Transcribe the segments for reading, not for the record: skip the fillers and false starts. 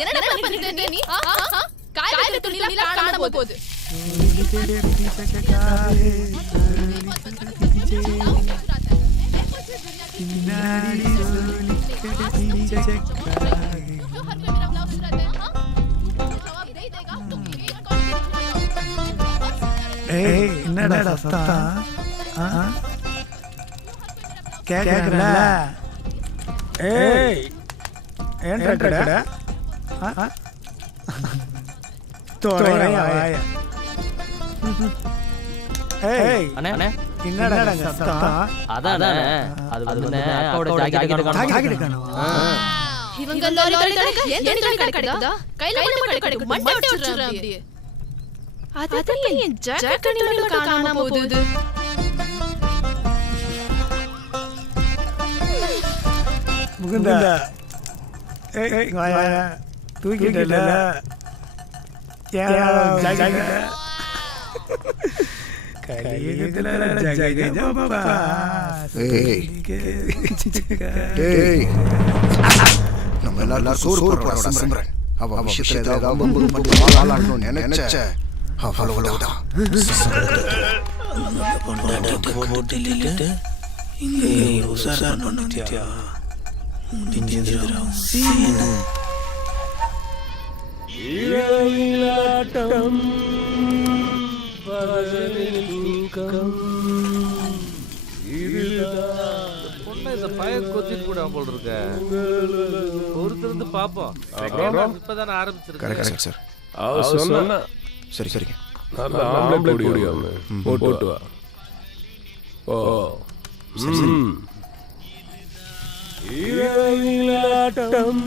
என்னடா பண்ணிட்டு நீ காய்கறி துணிலாம் காணாம போகுது. என்னடா சத்தம்? கேக்குறல? ஏய் ஏன்டா தோரையா வாயா. ஏய் அண்ணே என்னடா சத்தம்? அதானே அது வந்து அக்காவோட ஜாக்கெட் காணோமா? இவங்க லாரி கடக்க எந்த கடை கடக்குதா? கையில மட்டும் கடக்கு மண்டை உடைச்சிரேன் அப்படியே. அது ஏன் ஜாக்கெட் துணி மட்டும் காணாம போகுது? முகுந்தா ஏய் வாயா தூக்கிட்டல. ஏன் ஜாக்கெட் கலியுகத்துல ஜாக்கெட் பாப்பா. ஏய் நம்ம எல்லாரும் சோறு போடுறோம் சிம்ரன். அவ விஷயத்துல ஏதாவது பம்பு பண்ணி வாழாளன்னு நினைச்ச அவ்வளவுதான். பொண்டாட்டி இங்கே உசாரா பண்ணிட்டியா? முடிஞ்சிரும் சீனு. இரவிலாட்டம் பகலில் தூக்கம். பொண்ணை இந்த பையன் கொத்திட்டு கூட போல் இருக்க. பொறுத்திருந்து பாப்போம். இப்பதானே ஆரம்பிச்சிருக்கேன் சார். சொன்னா சரி சரிங்க. நல்ல ஆம்பளை கூடியாம போட்டு வா. ஓ சரி. இரவிலாட்டம்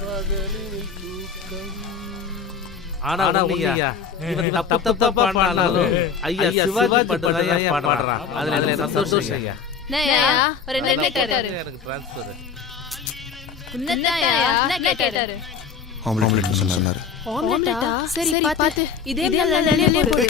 பகலில் தூக்கம். ஆனா உண்மையா இவன் தப்பா பாடினாலும் ஐயா சிவாஜி பாட்டு பாடுறான். அதுல சந்தோஷம் ஐயா. நயா ஒரு கேட்டாரு. எனக்கு ட்ரான்ஸ்ஃபர். உன்னதாயா என்ன கேட்டாரு? ஆம்லெட் சொன்னாரு. ஆம்லெட்டா? சரி பாத்து. இதே நல்ல போடு.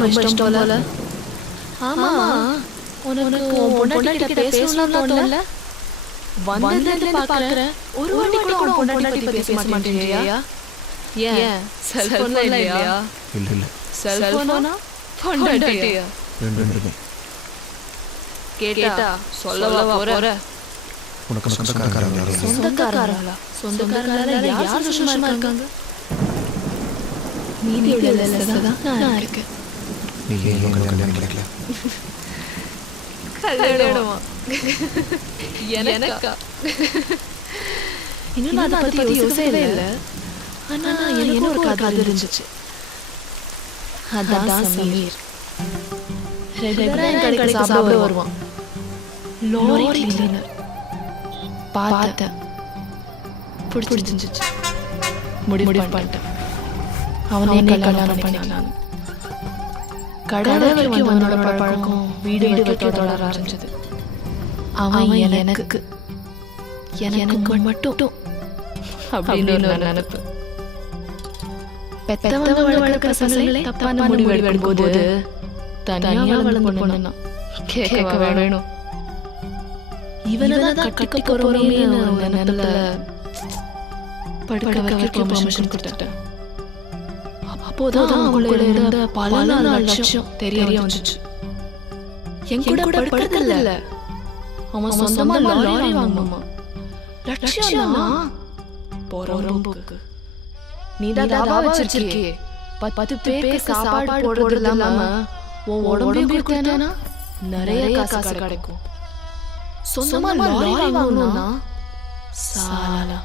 ரொம்ப இஷ்டம் போல. ஆமா உனக்கு பொண்டாட்டி கிட்ட பேசணும்னு தோணல? வந்ததுல இருந்து பாக்குறேன் ஒரு வாட்டி கூட பொண்டாட்டி பத்தி பேச மாட்டேங்கிறியா? ஏன் செல்போன்ல இல்லையா? இல்ல செல்போனா பொண்டாட்டியா? ரெண்டு கேட்டா சொல்லவா போற? உனக்கு சொந்தக்காரங்களா? சொந்தக்காரங்களா யார் சந்தோஷமா இருக்காங்க? நீதி உள்ளதா நான் இருக்கேன். நீ ஏன் கல்யாணம் கிடைக்கல? கல்யாணமா? எனக்கா? இன்னும் நான் அதை பத்தி யோசிக்கவே இல்லை. ஆனா எனக்கு ஒரு கதை இருந்துச்சு. அதான் சமீர். ரெகுலரா என் கடைக்கு சாப்பிட வருவான். Lorry cleaner. பார்த்தேன், பிடிச்சிருந்துச்சு. முடிவு பண்ணிட்டேன். அவனே கல்யாணம் பண்ணிக்கலாம். கடை வரைக்கும் அவனோட பழக்கம் வீடு வரைக்கும் தொடர ஆரம்பிச்சது. அவன் எனக்கு மட்டும் அப்படின்னு ஒரு நினைப்பு. பெத்தவங்க வளர்க்கிற பசங்களே தப்பான முடிவு எடுக்கும்போது தனியா வளர்ந்து பொண்ணுன்னா கேட்க வேணும். இவனதான் கட்டிக்க போறோமேன்னு நினைப்புல படுக்க வைக்க பெர்மிஷன் கொடுத்துட்டேன். அப்போதான் அவங்களோட இருந்த பல நாள் லட்சியம் தெரிய வந்துச்சு. என் கூட படுக்கிறது இல்ல, அவன் சொந்தமா லாரி வாங்கணுமா. லட்சியம்னா பொறம்போக்கு. நீ தாபா வச்சிருக்கியே, 10 பேருக்கு சாப்பாடு போடுறது இல்லாம உன் உடம்பையும் கொடுத்தேனா நிறைய காசு கிடைக்கும். சொந்தமா லாரி வாங்கணும்னா சாலா.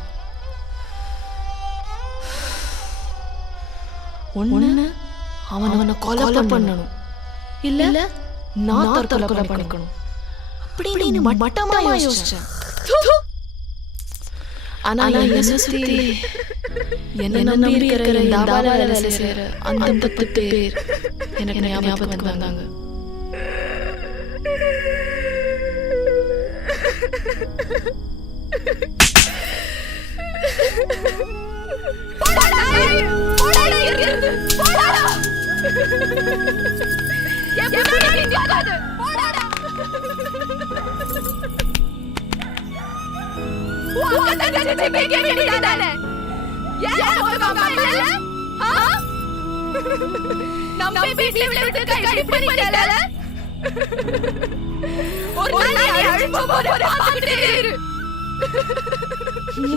ஒண்ணு அவனை கொலை பண்ணணும், இல்ல நான் தற்கொலை பண்ணிக்கணும். அப்படின்னு மட்டமா யோசிச்சேன். ஆனா என்ன சுத்தி என்ன நம்பி இருக்கிற இந்த தாபால வேலை செய்யற அந்த 10 பேர் எனக்கு ஞாபகத்துக்கு வந்தாங்க.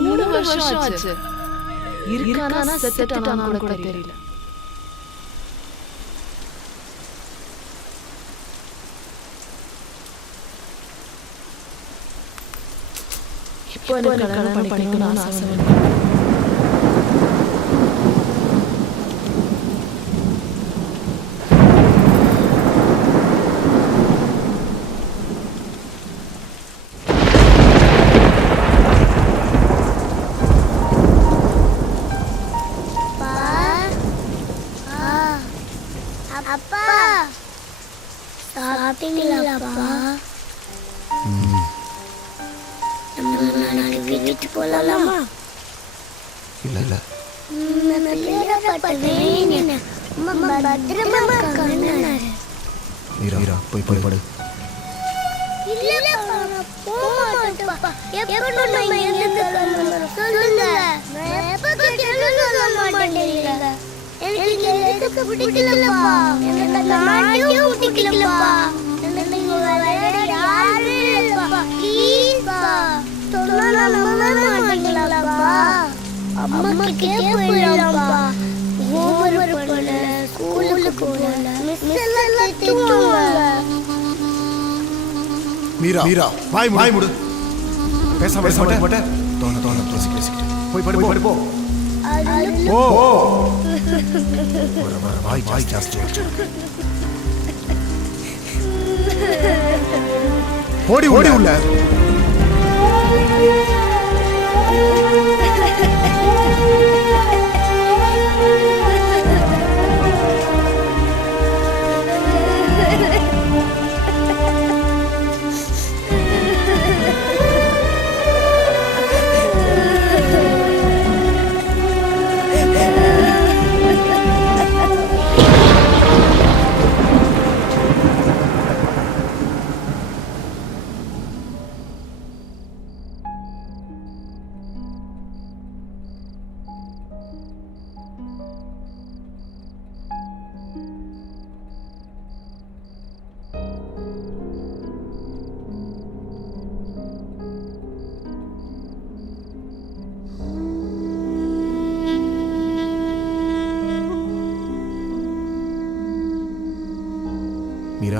மூணு வருஷம் ஆச்சு. இருக்கானா செத்துட்டானா கூட தெரியல. இப்போ எனக்கு கல்யாணம் பண்ணிக்கணும்னு ஆசை வந்து அப்பா சாப்பிட்டீங்களாப்பா? நாளைக்கு வீட்டுக்கு போலாமா? இல்ல மீரா போய் படு. மீரா வாய் மூடு. பேச மாட்டேன். தோண பேசிக்கிட்டு போய் படு போ. வர வாய் ஜாஸ்தி. ஓடி உள்ள.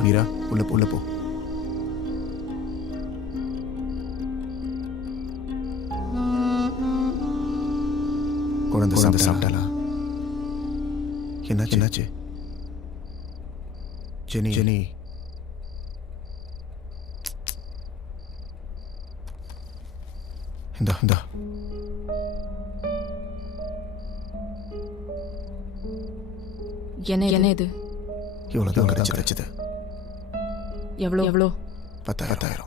மீரா உள்ள போ. குழந்தை சாப்பிட்டாளா? என்னாச்சு? ஜெனி இந்தா என்ன இது? இவ்வளவுதான் கிடைச்சது. எவ்வளோ? 10,000.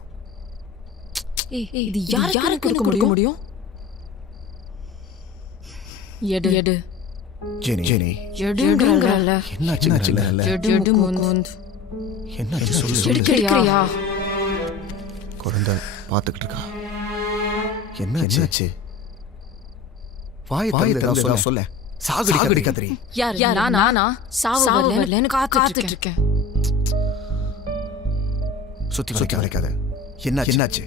இது யாருக்கு கொடுக்க முடியும்? எடு. ஜெனி எடுங்கறல. என்னாச்சு? எடு முந்து. என்னாச்சு சொல்லு. எடுக்கறியா? குழந்தை பாத்துக்கிட்டு இருக்கா. என்னாச்சு? வாய் திறந்து சொல்ல. சாகடி கத்திரி. யார் நானா? சாவு வரலன்னு காத்துட்டு இருக்கேன். சுத்தி வளைக்காத. என்னாச்சு?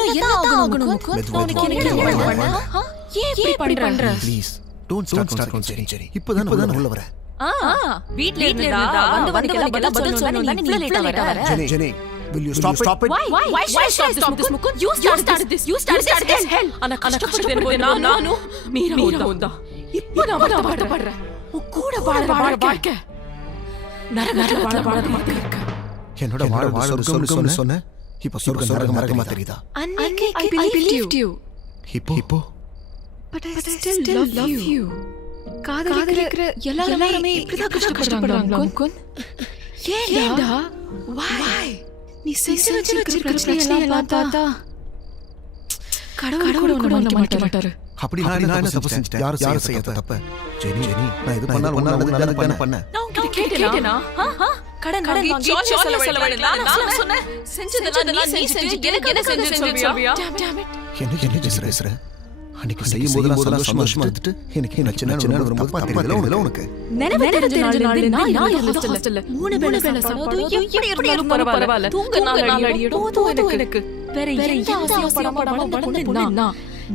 என்ன ஆகணும்? உனக்கு என்ன பண்ண? ஏன் இப்படி பண்ற? Please don't start Jenny. இப்போதான் உள்ள வர. வீட்ல இருந்தா வந்து பதில் சொல்லணும். நீ லேட்டா வர. Jenny will you stop it? Why should I stop this, Mukund? You started this. You started this. Hell. ana கஷ்டப்பட்டு நானு மீரா வந்தா. இப்போ நான் பாடுறேன். உன் கூட வாழ நரக வாழ்க்கை இருக்கு. என்னோட வாழ சொர்க்கம்னு சொன்ன. இப்ப சொர்க்கம் நரகம் நரகமா தெரியுதா? அன்னைக்கு I believed you. இப்போ But I still love you. காதலிக்கிற எல்லாருமே இப்படிதான் கஷ்டப்படுறாங்க முகுந்த். ஏன்டா? Why? நீ செஞ்சு வச்சிருக்கிற பிரச்சனை எல்லாம் பார்த்தா கடவுள் கூட மன்னிக்க மாட்டாரு. அப்படி நான் என்ன தப்பு செஞ்சிட்டேன்? யார் செய்ய தப்பு? ஜெனி நான் இது பண்ணாலும் நல்லது பண்ணேன். நான் உன்கிட்ட கேட்டேனா? கடன் வாங்கி சாக்லேட் செலவழினா நான் சொன்னேன். செஞ்சதெல்லாம் நீ செஞ்சு எனக்கு என்ன செஞ்சு சொல்வியா? என்ன பேசுற? அன்னைக்கு செய்யும் போதெல்லாம் சந்தோஷமா இருந்துட்டு எனக்கு சின்ன வரும்போது தப்பா தெரியல உனக்கு. நினைவு தெரிஞ்ச நாள் நான் ஹாஸ்டல்ல 3 வேளை சாப்பாடு எப்படி இருந்தாலும் பரவாயில்ல. தூங்க நாள் அடியோ எனக்கு வேற எந்த அவசியம் படாம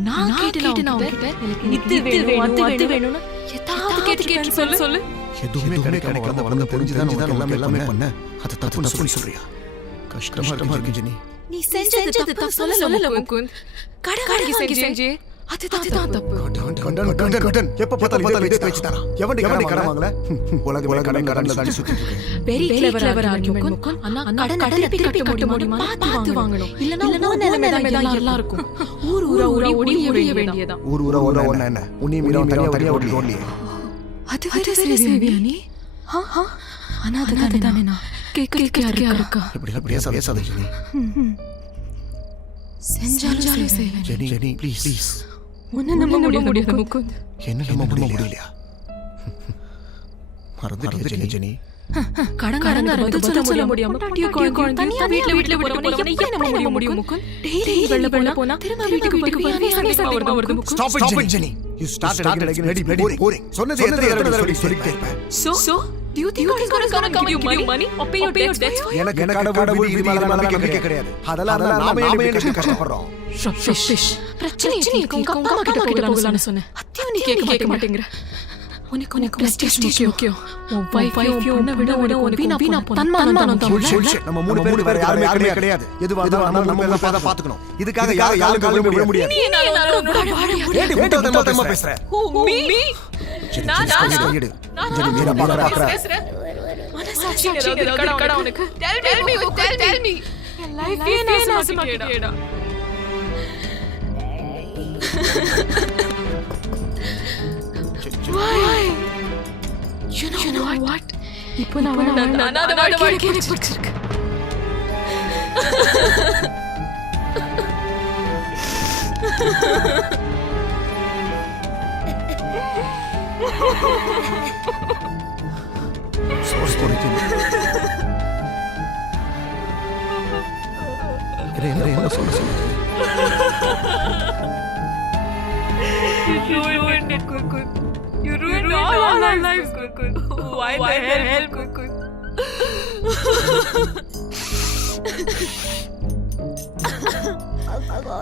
நான் கேட்டேன் உன்கிட்ட இது வேணும் ஏதாவது கேட்டு சொல்லு. எதுவுமே கிடைக்காம வளர்ந்த புரிஞ்சுதான் உனக்கு எல்லாமே பண்ண. அது தப்புன்னு சொல்றியா? கஷ்டமா இருக்கு ஜெனி. நீ செஞ்சது தப்பு சொல்லல முகுந்த். கடை செஞ்சே அதுதான் தப்பு. கடன் எப்ப பார்த்தாலும் இதே பேச்சு தானா? எவன்டி கடன் வாங்கல? உலக கடன்ல தாடி சுத்திட்டு இருக்கு. Very clever argument Mukund. அண்ணா கடன் திருப்பி கட்ட முடியுமா? பார்த்து வாங்கணும். இல்லனா நிலைமை தான் எல்லாம் இருக்கும். ஊரா ஓடிய வேண்டியதா. ஊரா ஓட என்ன? உன்னை மீறி தனியா ஓடலையே. அது வேற சரியா நீ? அனாதை தானே நான். கேக்க இருக்கா? இப்படி பேசாத ஜெனி. செஞ்சாலும் செய்வேன். Jenny please. உன்னை நம்ப முடியாது முகுந்த். என்ன நம்ப முடியலையா? மறந்துட்டியா ஜெனி? கடன் பதில் சொல்ல முடியாம தனியா வீட்ல போறவனை எப்படி நம்ப முடியும் முகுந்த்? டெய்லி வெளில போனா திரும்ப வீட்டுக்கு வரவே வருது Mukund. Stop it Jenny. You started again ready boring. சொன்னது எத்தனை தடவை சொல்லி கேட்பேன். So do you think he's gonna come and give you money or pay your debts? எனக்கு கடவுள் இது மேல நம்பிக்கை கிடையாது. அதெல்லாம் நாம என்ன கஷ்டப்படுறோம். Fish. பிரச்சனை உங்க அம்மா கிட்ட போகலாம்னு சொன்னேன். அத்தியும் நீ கேட்க மாட்டேங்கற. உனக்கு பிரஸ்டீஜ் முக்கியம். உன் வைஃபையோ உன்னை விட உனக்கு வீணா தன்மானம் தான் உள்ள. நம்ம மூணு பேர் வேற யாருமே கிடையாது. எதுவா நம்ம எல்லாம் பாத்துக்கணும். இதுக்காக யாரும் கால் விட முடியாது. நீ ஏடி முட்டமா பேசுற? மீ ஜெனி மீரா பாக்குற. மனசாட்சி இருக்கடா உனக்கு. Tell me. லைஃப் நாசமாக்கிட்டேடா. Why? You know what? இப்போ நான் அனாதை வாழ்க்கை பிடிச்சிருக்கு. Sorry. என்ன சொல்ல. You ruined all our lives, Kukun. Why the hell, Kukun? Papa.